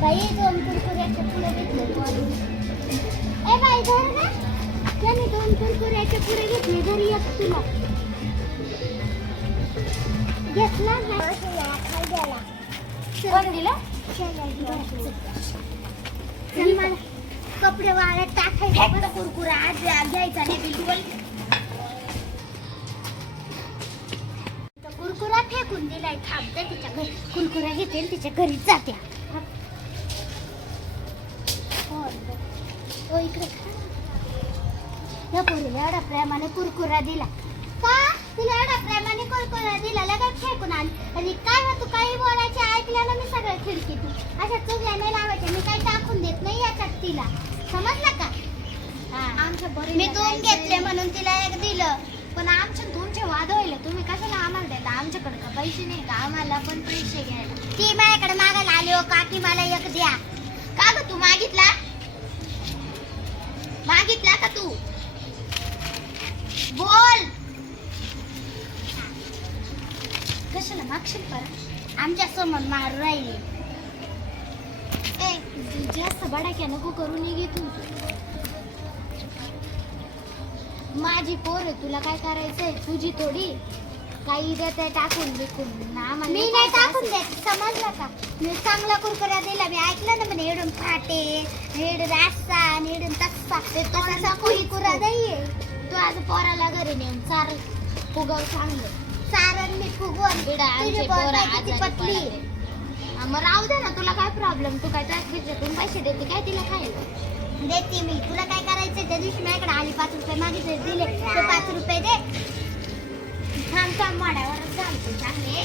बाई दोन कुरकुऱ्याचे पुढे घेतले. वरून. ए बाई धर ना त्याने दोन कुरकुऱ्याचे पुढे घेतले घरी एक तुला. घेतला ना? कोण दिलं? चल मला कपडे वाळत टाकायचे कुरकुरा आज घ्यायचा नाही बिलकुल. तो कुरकुरा फेकून दिलाय थांबते तिच्या घरी. कुरकुरा घेते तिच्या घरी जाते. हो इकडे. या पोरीला एवढा प्रेमाने कुरकुरा दिला. का? तिला एवढा प्रेमाने कुरकुरा दिला लगेच फेकून आली आणि काय हो तू काही बोलायचे ऐकलं ना मी सगळं खिडकीतून. अशा चुगल्या नाही लावायच्या मी काही टाकून देत नाही याच्यात तिला. समजलं का? आमच्या मी दोन घेतले म्हणून तिला एक दिलं. पण आमचे तुमचे वाद व्हायला तुम्ही कशाला आम्हाला देता? आमच्याकडे का पैसे नाही का? आम्हाला पण पैसे घ्यायला. ती माझ्याकडे मागायला आली हो काकी मला एक द्या. का ग तू मागितला? मागितला का तू? बोल. कशाला मागशील पर आमच्यासमोर मारू राहिली. जास्त बडाक्या नको करू निघे तू. माझी पोर तुला काय करायचंय? तुझी थोडी. काही देत टाकून बिकून. आम्हाला मी नाही टाकून. देत. समजलं का? मी चांगला कुरकुरा दिला. मी ऐकलं ना म्हणे हेडून फाटे हेड रास्ता आणि हेडून तस्सा ते तसा कुरकुरा. नाहीये. तू आज पोराला घरी नेऊन चार फुगव चांगलं. सारण मी फुगवून. तुझी पतली. हा, मग राहू दे ना तुला काय प्रॉब्लेम तू काय बिचातून पैसे देते काय तिला खायला? देते मी. तुला काय करायचं त्या दिवशी माझ्याकडे आली पाच रुपये मागितले दिले. ते पाच रुपये दे थांब चालतो चांगले.